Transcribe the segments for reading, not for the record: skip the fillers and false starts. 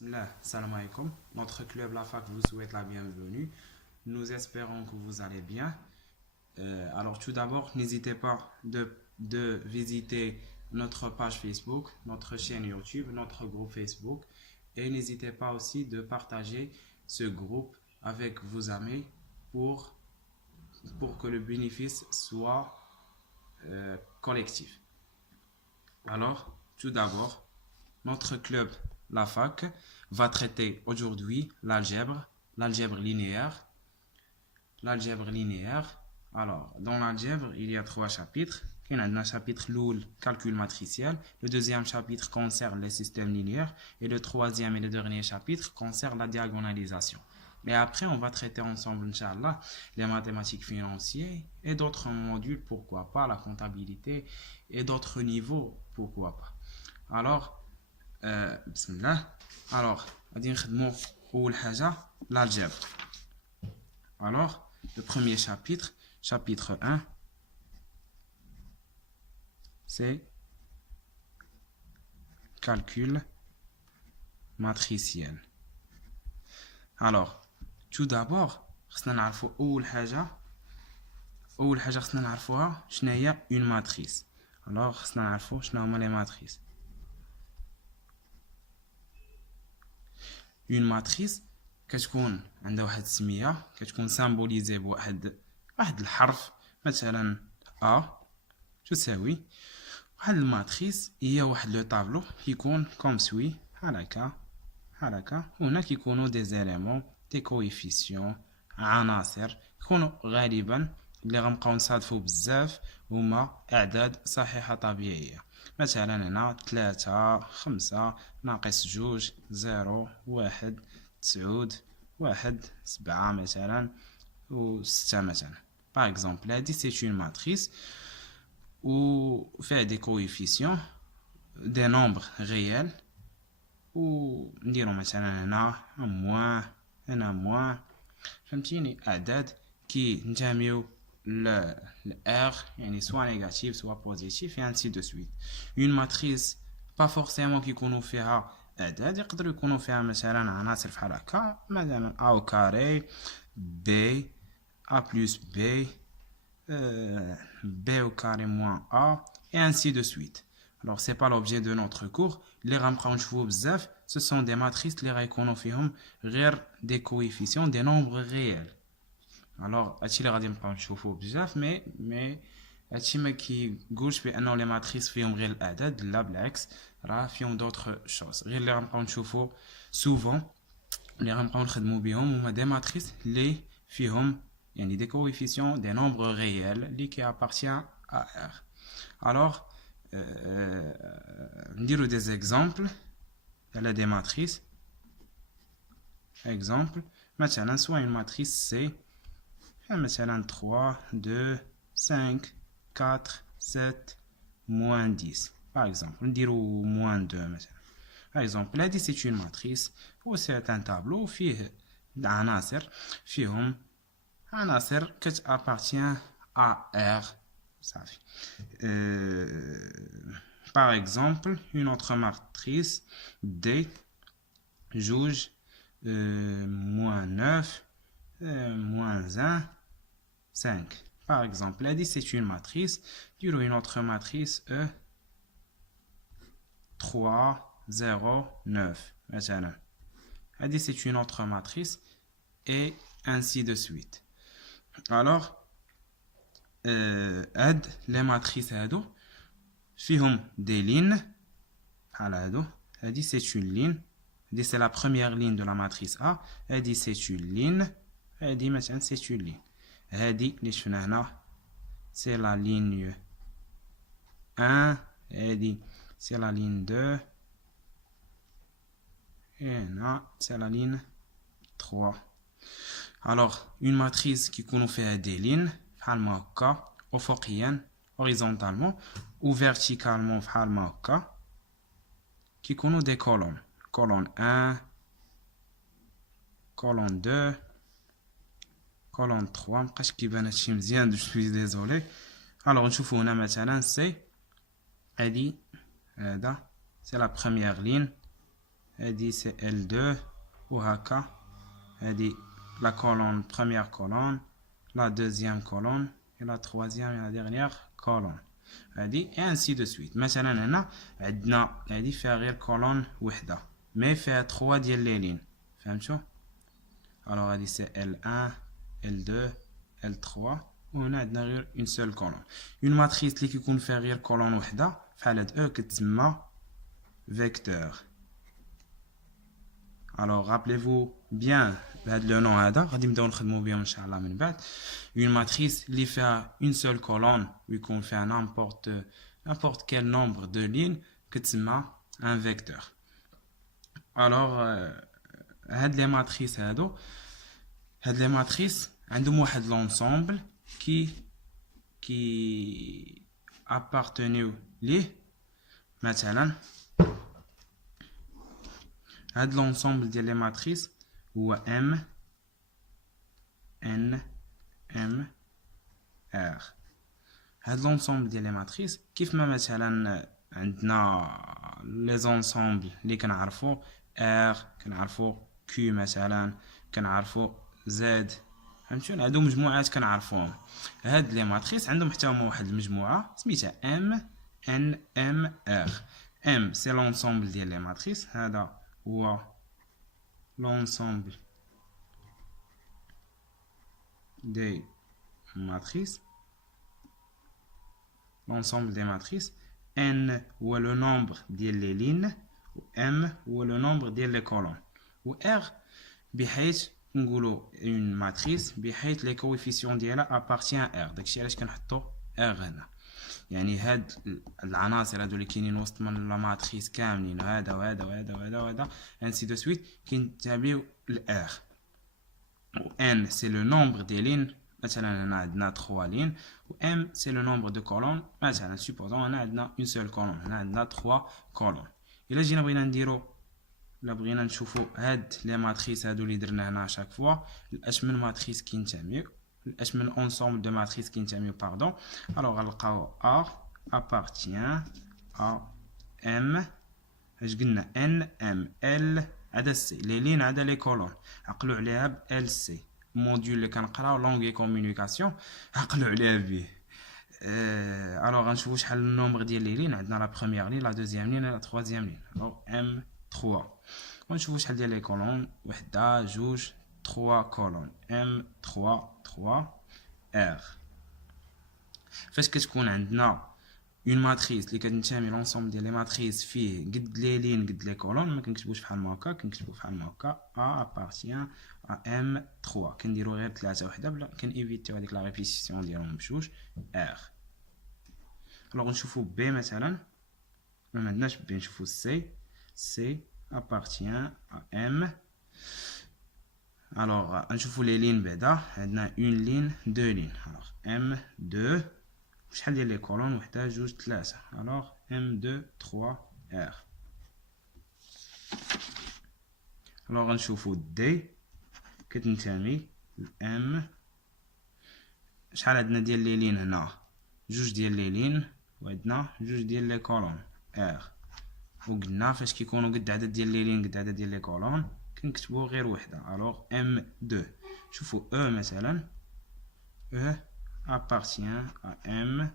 Bismillah, salam alaikum. Notre club La Fac vous souhaite la bienvenue. Nous espérons que vous allez bien. Alors tout d'abord, n'hésitez pas de visiter notre page Facebook, notre chaîne YouTube, notre groupe Facebook. Et n'hésitez pas aussi de partager ce groupe avec vos amis pour, pour que le bénéfice soit collectif. Alors, tout d'abord, notre club, la fac, va traiter aujourd'hui l'algèbre linéaire. L'algèbre linéaire. Alors, dans l'algèbre, il y a trois chapitres. Il y a un chapitre lourd, calcul matriciel. Le deuxième chapitre concerne les systèmes linéaires. Et le troisième et le dernier chapitre concerne la diagonalisation. Mais après, on va traiter ensemble, Inch'Allah, les mathématiques financières et d'autres modules, pourquoi pas, la comptabilité et d'autres niveaux, pourquoi pas. Alors, bismillah. Alors, غادي نخدمو أول حاجة l'algèbre. Alors, le premier chapitre, chapitre 1, c'est calcul matriciel. Alors, tout d'abord, خصنا نعرفو أول حاجة خصنا نعرفوها شنو هي une matrice. Alors, خصنا نعرفو شنو هما les matrices. Une matrice كتكون عندها واحد السميه كتكون سامبوليزي بواحد الحرف مثلا A تساوي واحد الماتريس هي واحد لو طابلو كيكون كوم سوي بحال هكا وهنا كيكونوا دي زيليمون دي كويفيسيون عناصر يكونوا غالبا اللي غنبقاو نصادفوا بزاف هما اعداد صحيحه طبيعيه. مثلا هنا 3 5 ناقص 2 0 1 9 1 7 مثلا و 6 مثلا. Par exemple, هادي c'est une matrice où fait des coefficients des nombres réels و نديرو مثلا هنا موان فهمتيني اعداد كينتميو le R, soit négatif, soit positif, et ainsi de suite. Une matrice, pas forcément qui qu'on fait أعداد يقدروا يكونوا فيها مثلا عناصر بحال هكا مثلا A au carré, B, A plus B, B au carré moins A, et ainsi de suite. Alors, c'est pas l'objet de notre cours. Les غنبقاو بزاف, ce sont des matrices اللي غيكونوا فيهم غير des coefficients, des nombres réels. Alors, هادشي اللي غادي نبقاو نشوفوه بزاف مي هادشي ما كيقولش بانه لي ماتريس فيهم غير الاعداد لا بالعكس راه فيهم دوطخ شوز غير اللي غنبقاو نشوفو سوفون اللي غنبقاو نخدمو بهم هما دي ماتريس اللي فيهم يعني دي كويفيسيون دي نومبر ريال اللي كي ابارتيان ا ار. Alors نديرو دي زيكزامبل على دي ماتريس. exemple مثلا soit une matrice C مثلا 3 2 5 4 7 moins 10 par exemple نديرو moins 2 مثلا. par exemple هذه c'est une matrice و c'est un tableau فيه عناصر فيهم عناصر كتابارتيان à R صافي. par exemple une autre matrice D جوج moins 9 moins 1 5. Par exemple, là, c'est une matrice. Une autre matrice E 3 0 9. Maintenant, là, c'est une autre matrice et ainsi de suite. Alors, les matrices هادو فيهم des lignes. هادو هادي c'est une ligne. هادي c'est la première ligne de la matrice A. هادي c'est une ligne. هادي مثلا c'est une ligne. هادي اللي شفنا هنا c'est la ligne 1 هادي c'est la ligne 2 et هنا c'est la ligne 3. alors une matrice qui كيكونوا فيها des lignes بحال ما هكا افقيا horizontalement ou verticalement بحال ما هكا كيكونوا des colonnes colonne 1 colonne 2 colonne 3 مابقاش كيبان هادشي مزيان je suis désolé. alors نشوفو هنا مثلا سي هادي هذا c'est la première ligne هادي سي L2 وهكا. هادي la colonne, première colonne, la deuxième colonne et la troisième et la dernière colonne. هادي et ainsi de suite. مثلا هنا عندنا هادي فيها غير كولون وحده مي فيها 3 ديال لي لين. فهمتوا؟ alors هادي سي L1 L2 L3 وهنا عندنا غير une seule colonne. une matrice اللي كيكون فيها غير كولون وحده بحال هاد او كتسمى vecteur. alors rappelez-vous bien بهاد لو نون هذا غادي نبداو نخدمو بهم ان شاء الله من بعد. une matrice اللي فيها une seule colonne ويكون فيها n'importe quel nombre de lignes كتسمى un vecteur. alors هاد لي ماتريس هاد لي ماتريس عندهم واحد لونسومبل كي apparteneu ليه. مثلا هاد لونسومبل ديال لي ماتريس هو M N M R. هاد لونسومبل ديال لي ماتريس كيف ما مثلا عندنا لي زونسومبل اللي كنعرفو R كنعرفو Q مثلا كنعرفو Z. فهمتوا؟ هادو مجموعات كنعرفوهم. هاد لي ماتريس عندهم حتى هما واحد المجموعه سميتها M N M R. M سي لونسومبل ديال لي ماتريس. هذا هو l'ensemble des matrices. l'ensemble des matrices. N ou le nombre des lignes و M ou le nombre des colonnes. و R بحيث نقولوا une matrice بحيث les coefficients ديالها appartient à R. داكشي علاش كنحطوا R هنا. يعني هاد العناصر هادو اللي كاينين وسط من لا ماتريس كاملين هذا وهذا وهذا وهذا وهذا ainsi de suite كينتميو ل R. و N c'est le nombre des lignes. مثلا هنا عندنا 3 لين. و M c'est le nombre de colonnes. مثلا supposons هنا عندنا une seule colonne. هنا عندنا 3 colonnes. الا جينا بغينا نديرو لا بغينا نشوفو هاد لي ماتريس هادو اللي درنا هنا شاك فوا لاش من ماتريس كينتميو لاش من ensemble de matrices كينتميو باردون. alors غنلقاو A appartient à M. اش قلنا N M L عدا C لي لين عدا لي كولون عقلوا عليها ب LC. موديول اللي كنقراو لونغ اي كومونيكاسيون عقلوا عليها به. alors غنشوفوا شحال النومبر ديال لي لين. عندنا لا بروميير لين لا دوزيام لين لا تروازيام لين. alors M 3 ونشوفوا شحال ديال لي كولون وحده جوج 3 كولون M 3 R. فاش كتكون عندنا اون ماتريس اللي كتنتمي لونسومبل ديال لي ماتريس فيه قد لي لين قد لي كولون ما كنكتبوش بحال هكا كنكتبو بحال هكا A appartient à M 3 كنديرو غير 3 وحده بلا كنيفيتيو هذيك لا ريبيتيسيون ديالهم بجوج R. الوغ نشوفو B مثلا ما عندناش B نشوفو C appartient à M. alors نشوفو لي لين بعدا عندنا اون لين دو لين. alors M2 شحال ديال لي كولون وحده جوج 3 alors M2 3 R. alors غنشوفو D كتنتمي M. شحال عندنا ديال لي لين هنا جوج ديال لي لين وعندنا جوج ديال لي كولون R. وقلنا فاش كيكونوا قد عدد ديال لي لين قد عدد ديال لي كولون كنكتبو غير وحده. alors M2 شوفوا E مثلا E appartient à M.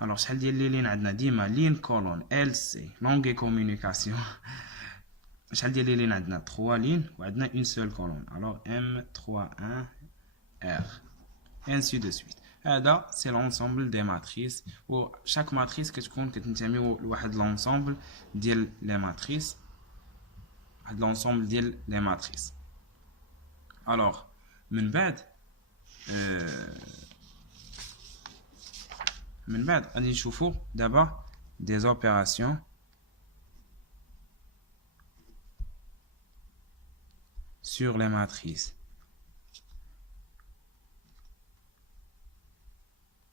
alors شحال ديال لي لين عندنا ديما لين كولون LC لونغ كومونيكاسيون. شحال ديال لي لين عندنا 3 لين وعندنا une seule colonne. alors M31 R ainsi de suite. هذا سي لونسومبل دي ماتريس. و chaque ماتريس كتكون كتنتمي لواحد لونسومبل ديال لي ماتريس واحد لونسومبل ديال لي ماتريس. alors من بعد غادي نشوفو دابا دي زوبيراسيون sur les matrices.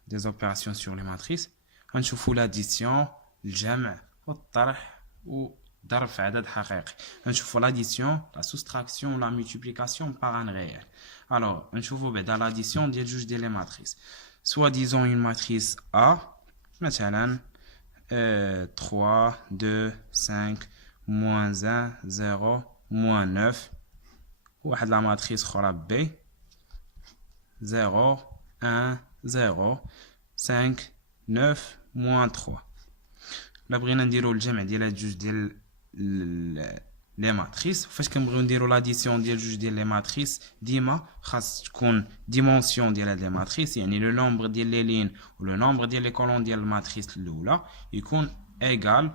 des opérations sur les matrices. غنشوفو l'addition الجمع والطرح وضرب في عدد حقيقي. غنشوفو l'addition la soustraction la multiplication par un réel. alors غنشوفو بعدا l'addition ديال جوج ديال لي matrices. soit disons une matrice A مثلا 3 2 5 moins 1 0 moins 9 واحد la matrice أخرى B 0 1 0 5 9 moins 3 لا بغينا نديرو الجمع ديال هاد جوج ديال لي ماتريس فاش كنبغيو نديرو لاديسيون ديال جوج ديال لي ماتريس ديما خاص تكون ديمونسيون ديال هاد لي ماتريس يعني لو نومبر ديال لي لين و لو نومبر ديال لي كولون ديال الماتريس الاولى يكون ايغال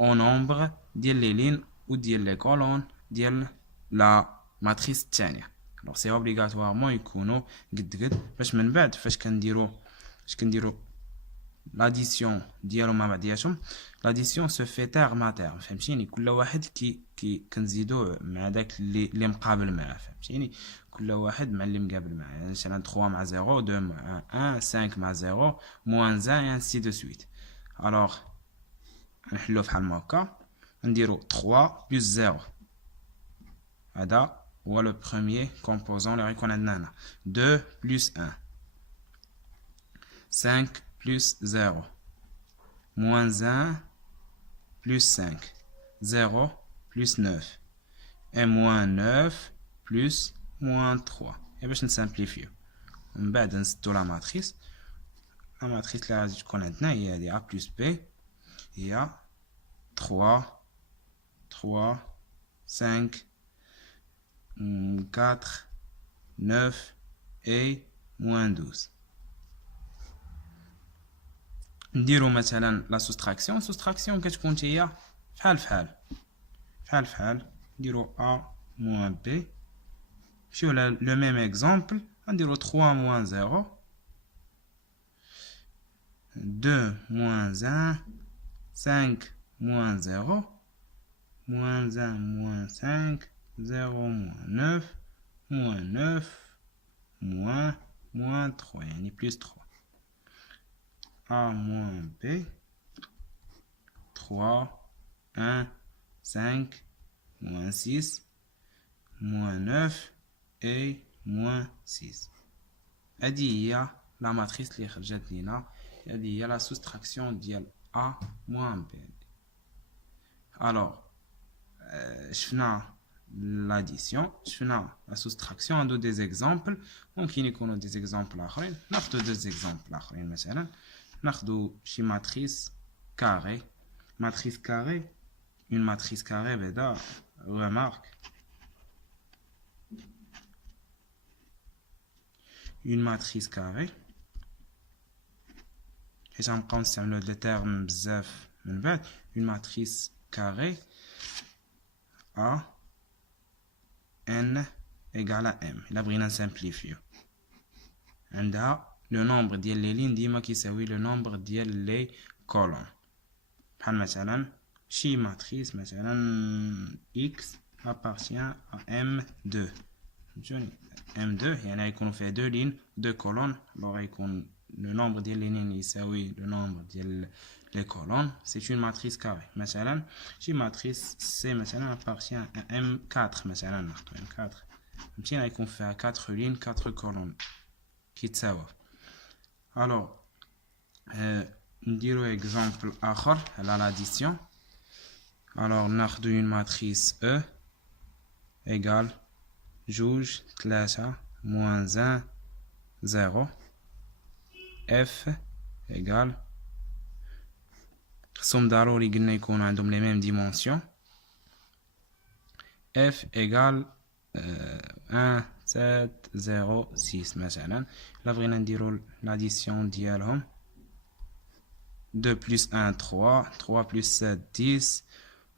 او نومبر ديال لي لين و ديال لي كولون ديال لا ماتريس الثانيه دونك سي اوبليغاتوارمون يكونوا قد باش من بعد فاش كنديرو l'addition ديالهم مع بعضياتهم l'addition se fait terme à terme فهمتيني كل واحد كي كنزيدو مع داك اللي مقابل معاه فهمتيني كل واحد مع اللي مقابل معاه يعني مثلا 3 مع 0 2 مع 1 5 مع 0 moins 1 et ainsi de suite alors نحلو بحال هكا نديرو 3 plus 0 هذا هو لو بروميير كومبوزون اللي غيكون عندنا هنا 2 plus 1 5 plus 0, moins 1, plus 5, 0, plus 9, et moins 9, plus moins 3. Et باش نسامبليفيو من بعد نزيدو لا ماتريس اللي غادي تكون عندنا هي هادي A plus B هي 3 3 5 4 9 et moins 12 نديرو مثلا لا سوستراكسيون كتكون هي فحال نديرو A moins B نمشيو لو ميم اكزامبل نديرو 3 moins 0 2 moins 1 5 moins 0 moins 1 moins 5 0 moins 9 moins 3 يعني plus 3 A moins B 3 1 5 moins 6 moins 9 et moins 6 هذه هي لا ماتريس اللي خرجت لينا هذه هي لا سوستراكسيون ديال A moins B alors شفنا l'addition شفنا la soustraction عندو des exemples ممكن يكونوا des exemples اخرين ناخذ des exemples اخرين مثلا ناخذ شي ماتريس كاري matrice carrée une matrice carrée بدا remarque une matrice carrée حيت غنبقاو نستعملو هاد لي تيرم بزاف من بعد une matrice carrée A n égale à m الا بغينا نسامبليفيو عندها لو نومبر ديال لي لين ديما كيساوي لو نومبر ديال لي كولون بحال مثلا شي ماتريس مثلا x appartient à m2 فهمتوني m2 يعني غيكونوا فيها دو لين دو كولون لو غيكون لو نومبر ديال لي لين يساوي لو نومبر ديال لي كولون سي اون ماتريس كاري مثلا شي ماتريس سي مثلا appartient à m4 مثلا ناخذ m4 فهمتيني غيكون فيها 4 لين 4 كولون كيتساوى alors نديرو اكزامبل اخر على l'addition alors ناخذ une matrice E égale جوج 3 moins 1 0 F égale خصهم ضروري قلنا يكونوا عندهم لي ميم ديمونسيون F égale 1 7 0 6 مثلا لا بغينا نديرو l'addition ديالهم 2 plus 1 3 3 plus 7 10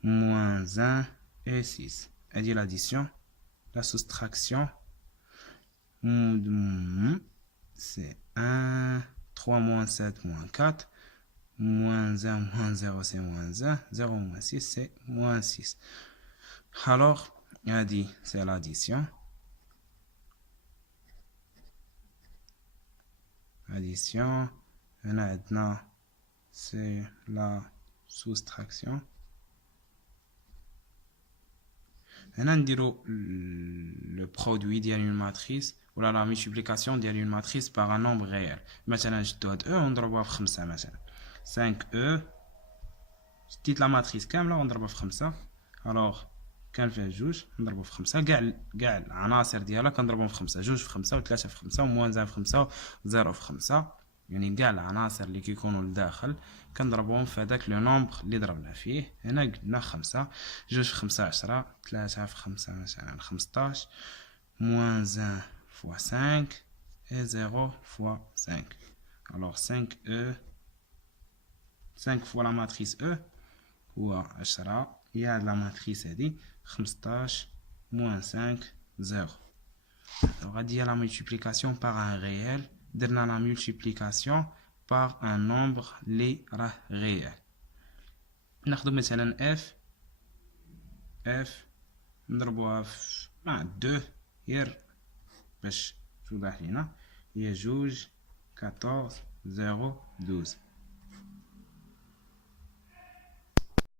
moins 1 et 6 هذه l'addition la soustraction c'est 1 3 moins 7 moins 4 moins 1 moins 0 c'est moins 1 0 moins 6 c'est moins 6 alors هذه c'est l'addition addition هنا عندنا c'est la soustraction هنا نديرو le produit ديال une matrice ولا la multiplication ديال une matrice par un nombre réel مثلا نشدو هاد E ونضربوها في 5 مثلا 5E شديت لا ماتريس كامله ونضربها في 5 الوغ كان فيها جوج نضربو في خمسة، كاع العناصر ديالها كنضربهم في خمسة، جوج في خمسة وثلاثة في خمسة وموان زان في خمسة وزيرو في خمسة، يعني كاع العناصر اللي كيكونوا لداخل كنضربوهم في هداك لو نومبر اللي ضربنا فيه. هنا قلنا خمسة، جوج في خمسة عشرة، ثلاثة في خمسة مثلا خمسطاش، موان زان فوا سانك et 0 fois 5. Alors 5e, 5 fois la matrice E هو 10. Il y a la matrice هذه 15 moins 5 0. Alors il y a la multiplication par un réel. درنا la multiplication par un nombre اللي راه réel. ناخذ مثلا f نضربوها في 2 غير باش توضح لينا، هي جوج 14 0 12.